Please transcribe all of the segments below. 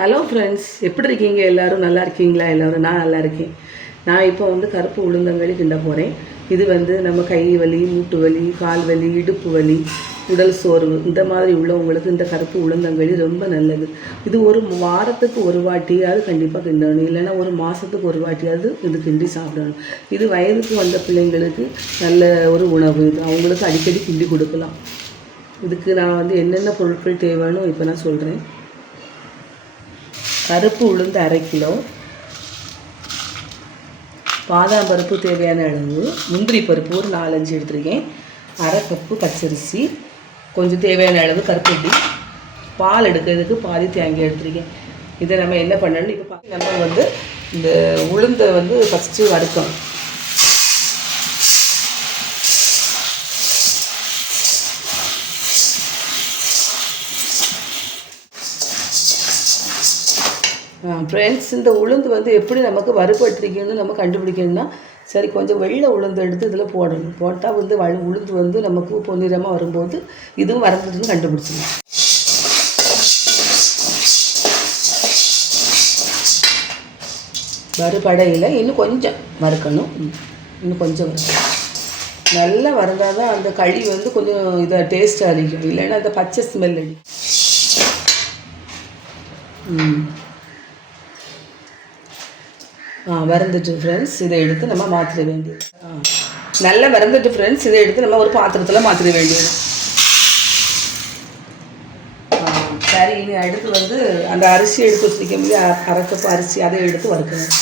Hello friends, எப்படி இருக்கீங்க? எல்லோரும் நல்லா இருக்கீங்களா? எல்லோரும் நான் நல்லா இருக்கேன். நான் இப்போ கருப்பு உளுந்தங்களி கிண்ட போகிறேன். இது நம்ம கை வலி, மூட்டு வலி, கால் வலி, இடுப்பு வலி, உடல் சோர்வு இந்த மாதிரி உள்ளவங்களுக்கு இந்த கருப்பு உளுந்தங்களி ரொம்ப நல்லது. இது ஒரு வாரத்துக்கு ஒரு வாட்டியாவது கண்டிப்பாக கிண்டணும், இல்லைன்னா ஒரு மாதத்துக்கு ஒரு வாட்டியாவது இது கிண்டி சாப்பிடணும். இது வயதுக்கு வந்த பிள்ளைங்களுக்கு நல்ல ஒரு உணவு. இது அவங்களுக்கு அடிக்கடி கிண்டி கொடுக்கலாம். இதுக்கு நான் என்னென்ன பொருட்கள் தேவைன்னு இப்போ நான் சொல்கிறேன். கருப்பு உளுந்து 1/2 கிலோ, பாதாம் பருப்பு தேவையான அளவு, முந்திரி பருப்பு ஒரு 4-5 எடுத்துருக்கேன், 1/2 கப்பு பச்சரிசி, கொஞ்சம் தேவையான அளவு கருப்பட்டி, பால் எடுக்கிறதுக்கு பாதி தேங்காய் எடுத்துருக்கேன். இதை நம்ம என்ன பண்ணணும், இப்போ நம்ம இந்த உளுந்தை ஃபஸ்ட்டு வறுக்கணும். ஃப்ரெண்ட்ஸ், இந்த உளுந்து எப்படி நமக்கு வறுபட்டிருக்கணும்னு நம்ம கண்டுபிடிக்கணும்னா, சரி கொஞ்சம் வெள்ளை உளுந்து எடுத்து இதில் போடணும். போட்டால் உளுந்து நமக்கு பொன்னிறமாக வரும்போது இதுவும் வறுத்துட்டுன்னு கண்டுபிடிச்சிடலாம். வறுபடையில் இன்னும் கொஞ்சம் வறுக்கணும். இன்னும் கொஞ்சம் வறுக்கணும். நல்லா வறுந்தால் தான் அந்த களி கொஞ்சம் இதாக டேஸ்ட்டாக அடிக்கும், இல்லைன்னா அந்த பச்சை ஸ்மெல் அடிக்கும். வறந்துட்டு ஃப்ரெண்ட்ஸ், இதை எடுத்து நம்ம மாற்றிட வேண்டியது. நல்லா வறந்துட்டு ஃப்ரெண்ட்ஸ், இதை எடுத்து நம்ம ஒரு பாத்திரத்தில் மாற்றிட வேண்டியது. சரி, இனி அடுத்து அந்த அரிசி எடுத்து வச்சுருக்க முடியும், 1/2 கப் அரிசி, அதை எடுத்து வறுக்கணும்.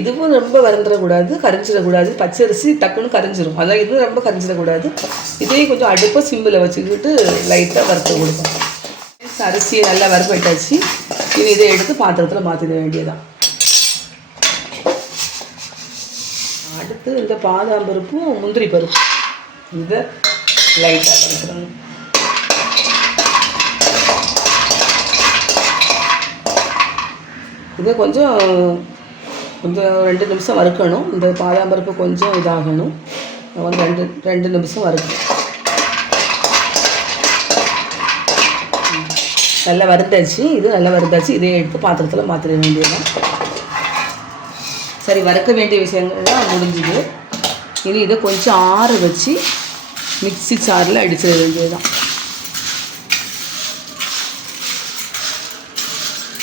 இதுவும் ரொம்ப வறந்துடக்கூடாது, கரைஞ்சிடக்கூடாது. பச்சரிசி டக்குன்னு கரைஞ்சிரும், அதான் இதுவும் ரொம்ப கரைஞ்சிடக்கூடாது. இதையும் கொஞ்சம் அடுப்பை சிம்பிளை வச்சுக்கிட்டு லைட்டாக வறுத்து கொடுப்போம். அரிசியை நல்லா வறுப்பட்டாச்சு. இனி இதை எடுத்து பாத்திரத்தில் மாற்றிட வேண்டியதான். அடுத்து இந்த பாதாம் பருப்பும் முந்திரி பருப்பு இதை லைட்டாக வறுக்கிறோம். இதை கொஞ்சம் 2 நிமிஷம் வறுக்கணும். இந்த பாதாம் பருப்பு கொஞ்சம் இதாகணும். 2 நிமிஷம் வறுக்கணும். நல்லா வறுத்தாச்சு. இது நல்லா வறுத்தாச்சு. இதை எடுத்து பாத்திரத்தில் மாற்றிட வேண்டியதுதான். சரி, வறுக்க வேண்டிய விஷயங்கள்லாம் முடிஞ்சுது. இனி இதை கொஞ்சம் ஆற வச்சு மிக்ஸி சாரில் அடிச்சிட வேண்டியதுதான்.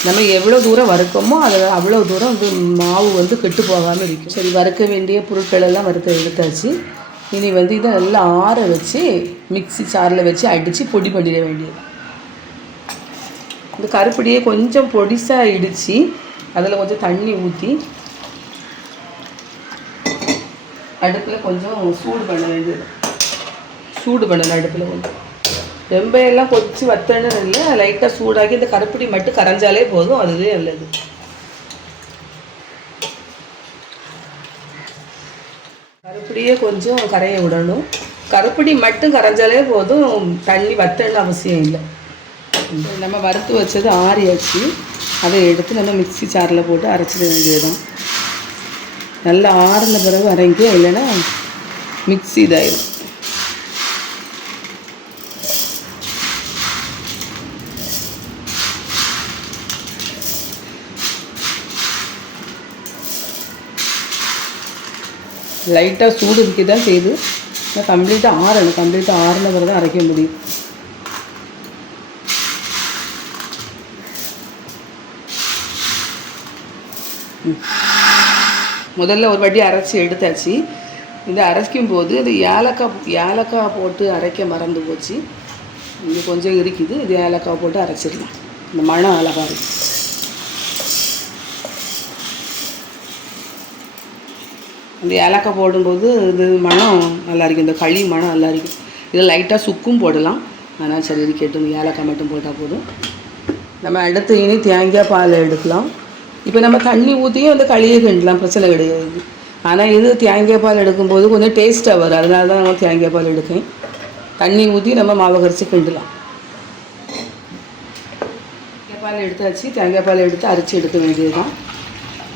நம்ம எவ்வளோ தூரம் வறுக்கமோ அதில் அவ்வளோ தூரம் மாவு கெட்டு போகாமல் இருக்கும். சரி, வறுக்க வேண்டிய பொருட்கள் எல்லாம் எடுத்தாச்சு. இனி இதை நல்லா ஆற வச்சு மிக்ஸி சாரில் வச்சு அடித்து பொடி பண்ணிட வேண்டியது. இந்த கருப்படியை கொஞ்சம் பொடிசாக இடித்து அதில் கொஞ்சம் தண்ணி ஊற்றி அடுப்பில் கொஞ்சம் சூடு பண்ண வேண்டியது. சூடு பண்ணணும் அடுப்பில் கொஞ்சம். ரொம்ப எல்லாம் கொதித்து வத்தணும் இல்லை, லைட்டாக சூடாக்கி இந்த கருப்படி மட்டும் கரைஞ்சாலே போதும், அதுவே நல்லது. கருப்படியே கொஞ்சம் கரைய விடணும். கருப்படி மட்டும் கரைஞ்சாலே போதும், தண்ணி வத்தணும்னு அவசியம் இல்லை. நம்ம வறுத்து வச்சது ஆறியாச்சு. அதை எடுத்து நம்ம மிக்ஸி சாரில் போட்டு அரைச்சிட வேண்டியதுதான். நல்லா ஆறின பிறகு அரைங்க, இல்லைன்னா மிக்ஸி இதாயிடும். லைட்டாக சூடு இருக்க தான் செய்யுது. கம்ப்ளீட்டாக ஆறணும். கம்ப்ளீட்டாக ஆறின பிறகு தான் அரைக்க முடியும். முதல்ல ஒரு வாட்டி அரைச்சி எடுத்தாச்சு. இதை அரைக்கும் போது இது ஏலக்காய் போட்டு அரைக்க மறந்து போச்சு. இது கொஞ்சம் இருக்குது. இது ஏலக்காய் போட்டு அரைச்சிடலாம். இந்த மணம் அழகாக இருக்கும். அந்த ஏலக்காய் போடும்போது இது மணம் நல்லா இருக்கும், இந்த களி மணம் நல்லா இருக்கும். இதில் லைட்டாக சுக்கும் போடலாம். ஆனால் சரி, இது கேட்டு ஏலக்காய் மட்டும் போட்டால் போதும். நம்ம அடுத்து இனி தேங்காய் பால் எடுக்கலாம். இப்போ நம்ம தண்ணி ஊற்றியும் களியை கிண்டலாம், பிரச்சனை கிடையாது. ஆனால் இது தேங்காய் பால் எடுக்கும்போது கொஞ்சம் டேஸ்ட்டாக வரும், அதனால தான் நம்ம தேங்காய் பால் எடுக்கேன். தண்ணி ஊற்றி நம்ம மாவை கரைச்சி கிண்டலாம். தேங்காய் பால் எடுத்தாச்சு. தேங்காய் பால் எடுத்து அரைச்சி எடுக்க வேண்டியது தான்.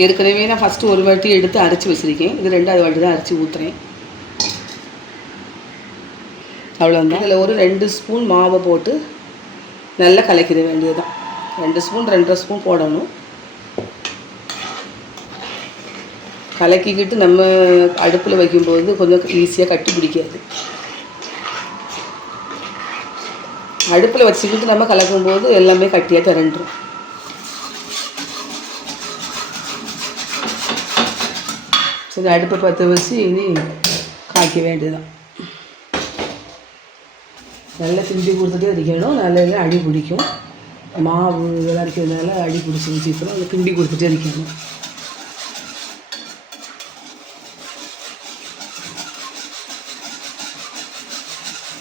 ஏற்கனவே நான் ஃபஸ்ட்டு ஒரு வாட்டி எடுத்து அரைச்சி வச்சுருக்கேன். இது 2வது வாட்டி தான் அரைச்சி ஊற்றுறேன். அவ்வளோதான். இதில் ஒரு 2 ஸ்பூன் மாவை போட்டு நல்லா கலக்கிட வேண்டியது தான். 2 ஸ்பூன் 2.5 ஸ்பூன் போடணும். கலக்கிக்கிட்டு நம்ம அடுப்பில் வைக்கும்போது கொஞ்சம் ஈஸியாக கட்டி பிடிக்காது. அடுப்பில் வச்சுக்கிட்டு நம்ம கலக்கும்போது எல்லாமே கட்டியாக திரண்டுரும். சரி, அடுப்பை பற்ற வச்சு இனி காய்க்க வேண்டியதுதான். நல்லா கிண்டி கொடுத்துட்டே இருக்கணும். நல்லா அடி பிடிக்கும். மாவு இதெல்லாம் இருக்கிறதுனால அடி பிடிச்சி வச்சுக்கணும். அதை கிண்டி கொடுத்துட்டே இருக்கணும்.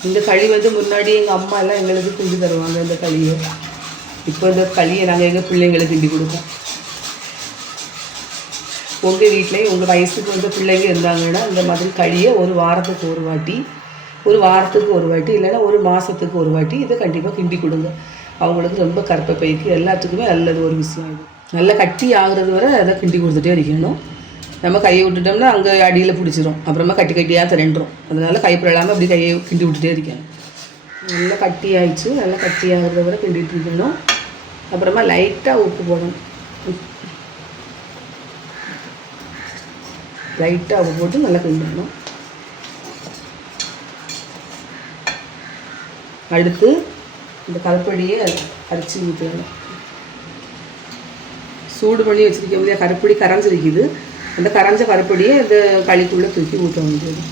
இந்த களி வந்து முன்னாடி எங்கள் அம்மா எல்லாம் எங்களுக்கு கிண்டி தருவாங்க இந்த களியை. இப்போ இந்த களியை நாங்கள் எங்கள் பிள்ளைங்களுக்கு கிண்டி கொடுப்போம். உங்கள் வீட்டில் உங்கள் வயசுக்கு வந்து பிள்ளைங்க இருந்தாங்கன்னா இந்த மாதிரி களியை ஒரு வாரத்துக்கு ஒரு வாட்டி இல்லைன்னா ஒரு மாதத்துக்கு ஒரு வாட்டி இதை கண்டிப்பாக கிண்டி கொடுங்க. அவங்களுக்கு ரொம்ப கற்பை பைக்கு எல்லாத்துக்குமே நல்லது ஒரு விஷயம். இது நல்லா கட்டி ஆகுறது வரை அதை கிண்டி கொடுத்துட்டே இருக்கணும். நம்ம கையை விட்டுட்டோம்னா அங்கே அடியில் பிடிச்சிரும். அப்புறமா கட்டி கட்டியாக திரண்டுரும். அதனால் கைப்படாமல் அப்படி கையை கிண்டி விட்டுட்டே இருக்கணும். நல்லா கட்டி ஆயிடுச்சு. நல்லா கட்டி ஆகுறத வரை கிண்டிட்டு இருக்கணும். அப்புறமா லைட்டாக உப்பு போடணும். லைட்டாக உப்பு போட்டு நல்லா கிண்டணும். அடுத்து இந்த கருப்படியை அரைச்சி ஊற்றணும். சூடு பண்ணி வச்சுருக்க முடியாது. கருப்படி கரைஞ்சிருக்குது. அந்த கரைஞ்ச கருப்படியை இந்த களிக்குள்ளே தூக்கி ஊற்ற முடியாது.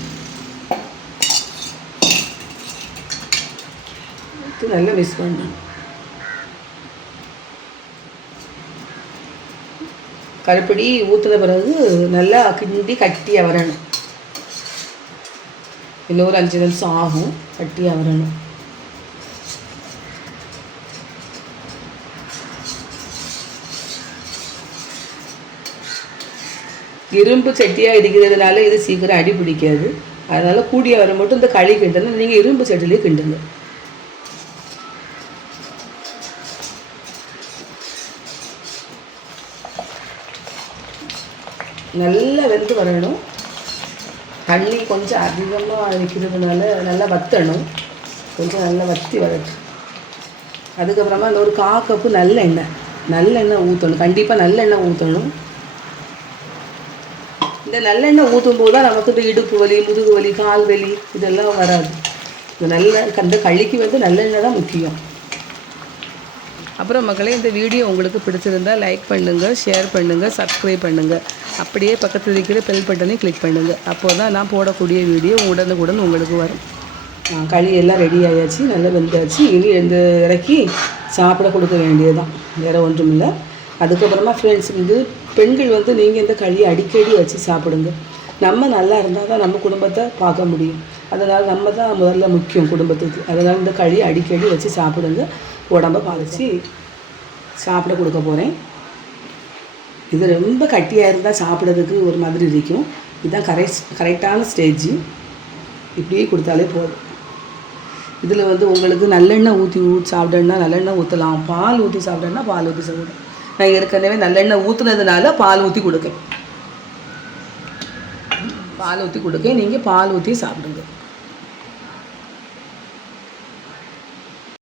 நல்லா மிக்ஸ் பண்ணணும். கருப்படி ஊற்றின பிறகு நல்லா கிண்டி கட்டியாக வரணும். இன்னும் ஒரு 5 நிமிஷம் ஆகும். கட்டியாக வரணும். இரும்பு சட்டியாக இருக்கிறதுனால இது சீக்கிரம் அடி பிடிக்காது. அதனால் கூடிய வர மட்டும் இந்த களி கிண்டணும். நீங்கள் இரும்பு சட்டிலேயே கிண்டுங்க. நல்லா வெந்து வரணும். தண்ணி கொஞ்சம் அதிகமாக வைக்கிறதுனால நல்லா வற்றணும். கொஞ்சம் நல்லா வற்றி வரட்டும். அதுக்கப்புறமா இந்த ஒரு 1/4 கப்பு நல்லெண்ணெய் ஊற்றணும். கண்டிப்பாக நல்லெண்ணெய் ஊற்றணும். இந்த நல்லெண்ணெய் ஊற்றும் போது தான் நமக்கு இந்த இடுப்பு வலி, முதுகு வலி, கால் வலி இதெல்லாம் வராது. இந்த களிக்கு வந்து நல்லெண்ணெய் தான் முக்கியம். அப்புறம் மக்களே, இந்த வீடியோ உங்களுக்கு பிடிச்சிருந்தால் லைக் பண்ணுங்கள், ஷேர் பண்ணுங்கள், சப்ஸ்கிரைப் பண்ணுங்கள். அப்படியே பக்கத்தில் இருக்கிற பெல் பட்டனையும் கிளிக் பண்ணுங்கள். அப்போது தான் நான் போடக்கூடிய வீடியோ உடனுக்குடன் உங்களுக்கு வரும். களி எல்லாம் ரெடி ஆயாச்சு. நல்லா வெந்தாச்சு. இனி இந்த இறக்கி சாப்பிட கொடுக்க வேண்டியது தான். வேறு ஒன்றும் இல்லை. அதுக்கப்புறமா ஃப்ரெண்ட்ஸ் வந்து பெண்கள் வந்து நீங்கள் இந்த களியை அடிக்கடி வச்சு சாப்பிடுங்க. நம்ம நல்லா இருந்தால் தான் நம்ம குடும்பத்தை பார்க்க முடியும். அதனால் நம்ம தான் முதல்ல முக்கியம் குடும்பத்துக்கு. அதனால் இந்த களியை அடிக்கடி வச்சு சாப்பிடுங்க. உடம்பை பாதிச்சு சாப்பிட கொடுக்க போகிறேன். இது ரொம்ப கட்டியாக இருந்தால் சாப்பிட்றதுக்கு ஒரு மாதிரி இருக்கும். இதுதான் கரெக்டான ஸ்டேஜ். இப்படியே கொடுத்தாலே போதும். இதில் வந்து உங்களுக்கு நல்லெண்ணெய் ஊற்றி சாப்பிடணுன்னா நல்லெண்ணெய் ஊற்றலாம். பால் ஊற்றி சாப்பிடணுன்னா பால் ஊற்றி சாப்பிடணும். நான் ஏற்கனவே நல்லெண்ணெய் ஊற்றுனதுனால பால் ஊற்றி கொடுக்கேன். நீங்கள் பால் ஊற்றி சாப்பிடுங்க.